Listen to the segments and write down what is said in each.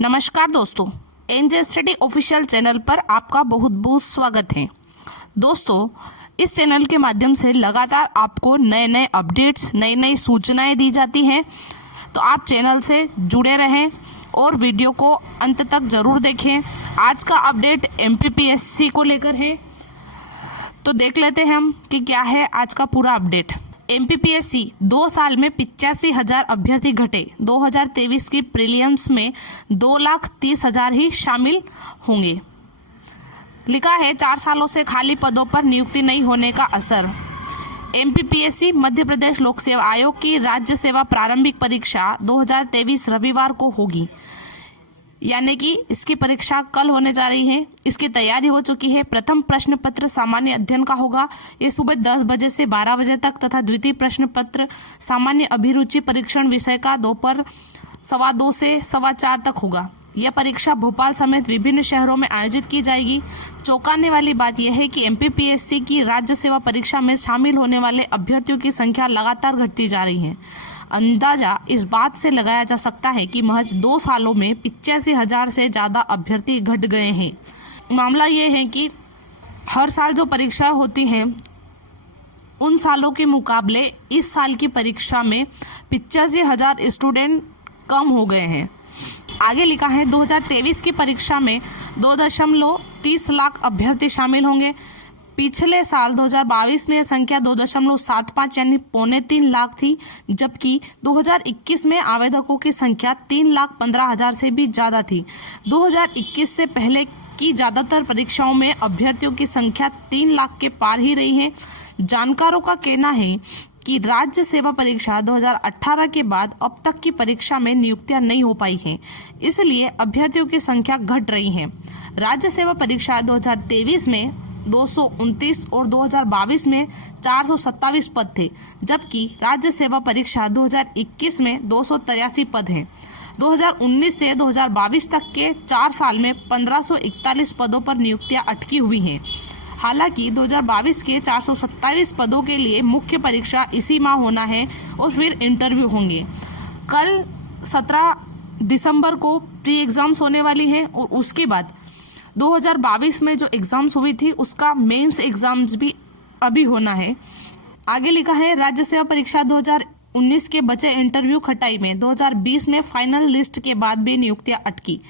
नमस्कार दोस्तों, NJ study official channel पर आपका बहुत बहुत स्वागत है। दोस्तों, इस चैनल के माध्यम से लगातार आपको नए नए अपडेट्स, नई नई सूचनाएं दी जाती हैं, तो आप चैनल से जुड़े रहें और वीडियो को अंत तक जरूर देखें। आज का अपडेट एमपीपीएससी को लेकर है, तो देख लेते हैं हम कि क्या है आज का पूरा अपडेट। एमपीपीएससी 2 साल में 85,000 अभ्यर्थी घटे। 2023 की प्रीलिम्स में 2,30,000 ही शामिल होंगे। लिखा है 4 सालों से खाली पदों पर नियुक्ति नहीं होने का असर। एमपीपीएससी मध्य प्रदेश लोक सेवा आयोग की राज्य सेवा प्रारंभिक परीक्षा 2023 रविवार को होगी, यानी कि इसकी परीक्षा कल होने जा रही है। इसकी तैयारी हो चुकी है। प्रथम प्रश्न पत्र सामान्य अध्ययन का होगा, ये सुबह 10 बजे से 12 बजे तक, तथा द्वितीय प्रश्न पत्र सामान्य अभिरुचि परीक्षण विषय का दोपहर 2:15 से 4:15 तक होगा। यह परीक्षा भोपाल समेत विभिन्न शहरों में आयोजित की जाएगी। चौंकाने वाली बात यह है कि एमपीपीएससी की राज्य सेवा परीक्षा में शामिल होने वाले अभ्यर्थियों की संख्या लगातार घटती जा रही है। अंदाजा इस बात से लगाया जा सकता है कि महज 2 सालों में 85,000 से ज्यादा अभ्यर्थी घट गए हैं। मामला ये है कि हर साल जो परीक्षा होती है, उन सालों के मुकाबले इस साल की परीक्षा में 85,000 स्टूडेंट कम हो गए हैं। आगे लिखा है 2023 की परीक्षा में 2.30 लाख अभ्यर्थी शामिल होंगे। पिछले साल 2022 में यह संख्या 2.75 यानी 2.25 लाख थी, जबकि 2021 में आवेदकों की संख्या 3,15,000 से भी ज्यादा थी। 2021 से पहले की ज्यादातर परीक्षाओं में अभ्यर्थियों की संख्या 3 लाख के पार ही रही है। जानकारों का कहना है कि राज्य सेवा परीक्षा 2018 के बाद अब तक की परीक्षा में नियुक्तियां नहीं हो पाई हैं, इसलिए अभ्यर्थियों की संख्या घट रही है। राज्य सेवा परीक्षा 2023 में 229 और 2022 में 427 पद थे, जबकि राज्य सेवा परीक्षा 2021 में 283 पद हैं। 2019 से 2022 तक के 4 साल में 1541 पदों पर नियुक्तियां अटकी हुई हैं। हालांकि 2022 के 427 पदों के लिए मुख्य परीक्षा इसी माह होना है और फिर इंटरव्यू होंगे। कल 17 दिसंबर को प्री एग्जाम्स होने वाली है और उसके बाद 2022 में जो एग्जाम्स हुई थी उसका मेंस एग्जाम्स भी अभी होना है। आगे लिखा है राज्य सेवा परीक्षा 2019 के बचे इंटरव्यू खटाई में 2020 में फाइनल लिस्ट के बाद भी नियुक्तियां अटकी।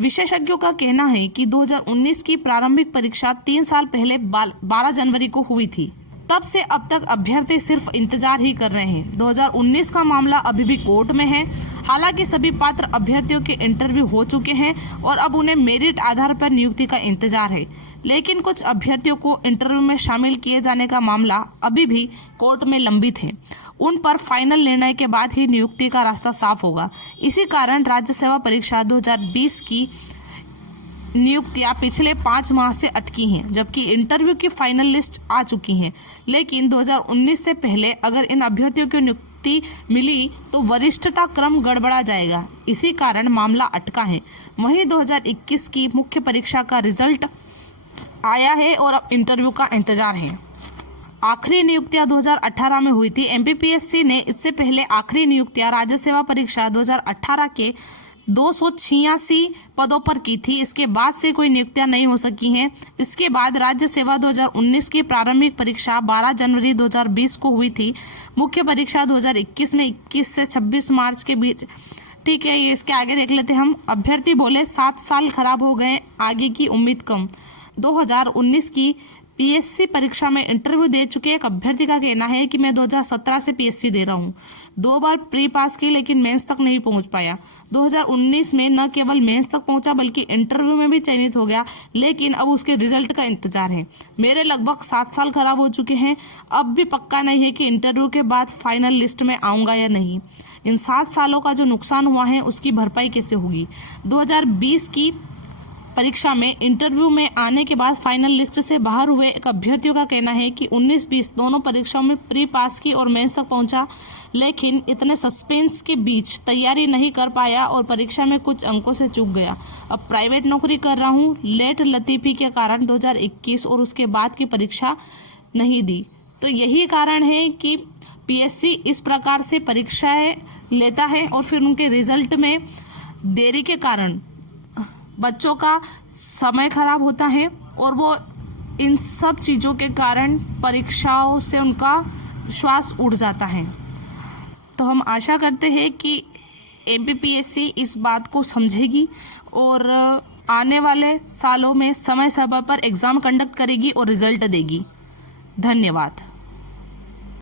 विशेषज्ञों का कहना है कि 2019 की प्रारंभिक परीक्षा 3 साल पहले 12 जनवरी को हुई थी। तब से अब तक अभ्यर्थी सिर्फ इंतजार ही कर रहे हैं। 2019 का मामला अभी भी कोर्ट में है। हालांकि सभी पात्र अभ्यर्थियों के इंटरव्यू हो चुके हैं और अब उन्हें मेरिट आधार पर नियुक्ति का इंतजार है, लेकिन कुछ अभ्यर्थियों को इंटरव्यू में शामिल किए जाने का मामला अभी भी कोर्ट में लंबित है। उन पर फाइनल निर्णय के बाद ही नियुक्ति का रास्ता साफ होगा। इसी कारण राज्य सेवा परीक्षा 2020 की नियुक्तियां पिछले 5 माह से अटकी हैं, जबकि इंटरव्यू की फाइनल लिस्ट आ चुकी है। लेकिन 2019 से पहले अगर इन अभ्यर्थियों की नियुक्ति मिली तो वरिष्ठता क्रम गड़बड़ा जाएगा, इसी कारण मामला अटका है। वहीं 2021 की मुख्य परीक्षा का रिजल्ट आया है और अब इंटरव्यू का इंतजार है। आखिरी नियुक्तियां 2018 में हुई थी। एमपीपीएससी ने इससे पहले आखिरी नियुक्तियां राज्य सेवा परीक्षा 2018 के 286 पदों पर की थी। इसके बाद से कोई नियुक्तियां नहीं हो सकी हैं। इसके बाद राज्य सेवा 2019 की प्रारंभिक परीक्षा 12 जनवरी 2020 को हुई थी। मुख्य परीक्षा 2021 में 21 से 26 मार्च के बीच। ठीक है, ये इसके आगे देख लेते हैं हम। अभ्यर्थी बोले 7 साल खराब हो गए, आगे की उम्मीद कम। 2019 की पीएससी परीक्षा में इंटरव्यू दे चुके एक अभ्यर्थी का कहना है कि मैं 2017 से पीएससी दे रहा हूं। 2 बार प्री पास की, लेकिन मेंस तक नहीं पहुंच पाया। 2019 में न केवल मेंस तक पहुंचा बल्कि इंटरव्यू में भी चयनित हो गया, लेकिन अब उसके रिजल्ट का इंतजार है। मेरे लगभग 7 साल खराब हो चुके हैं। अब भी पक्का नहीं है कि इंटरव्यू के बाद फाइनल लिस्ट में आऊंगा या नहीं। इन 7 सालों का जो नुकसान हुआ है उसकी भरपाई कैसे होगी। 2020 की परीक्षा में इंटरव्यू में आने के बाद फाइनल लिस्ट से बाहर हुए एक अभ्यर्थियों का कहना है कि 19-20 दोनों परीक्षाओं में प्री पास की और मेंस तक पहुंचा, लेकिन इतने सस्पेंस के बीच तैयारी नहीं कर पाया और परीक्षा में कुछ अंकों से चूक गया। अब प्राइवेट नौकरी कर रहा हूं, लेट लतीफी के कारण 2021 और उसके बाद की परीक्षा नहीं दी। तो यही कारण है कि पीएससी इस प्रकार से परीक्षाएं लेता है और फिर उनके रिजल्ट में देरी के कारण बच्चों का समय खराब होता है और वो इन सब चीज़ों के कारण परीक्षाओं से उनका विश्वास उड़ जाता है। तो हम आशा करते हैं कि एमपीपीएससी इस बात को समझेगी और आने वाले सालों में समय समय पर एग्ज़ाम कंडक्ट करेगी और रिजल्ट देगी। धन्यवाद।